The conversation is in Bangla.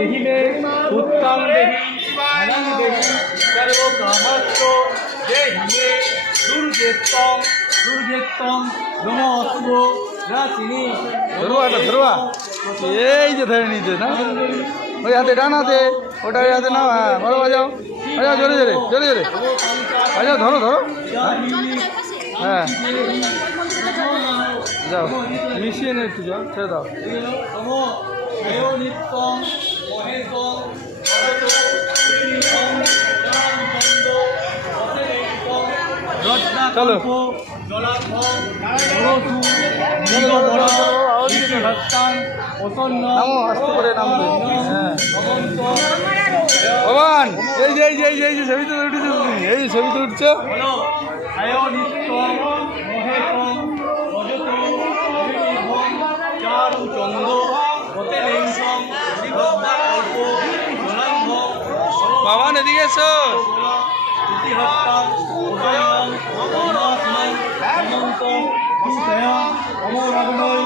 দেহি মে উত্তম দেহি ধনং দেহি সর্বকামস্ত দেহি মে দুর্গেত্তম নমস্তুভ রাসিনী ধরুয়া এই যে ধরে নিতে না ওই হাতে ডান হাতে ওটা ওই হাতে নাও হ্যাঁ ভালো বাজাও বাজাও জোরে জোরে জোরে জোরে বাজাও ধরো ধরো হ্যাঁ যাও মিশিয়ে নে একটু যাও ছেড়ে দাও নিত্যম মহেশম চলো নামো আস্তে করে নামবে হ্যাঁ ভগবান এই যে এই যে এই যে এই যে ছবিতে উঠেছে তুমি এই যে ছবিতে উঠছো ভগবান এদিকে এসো অমর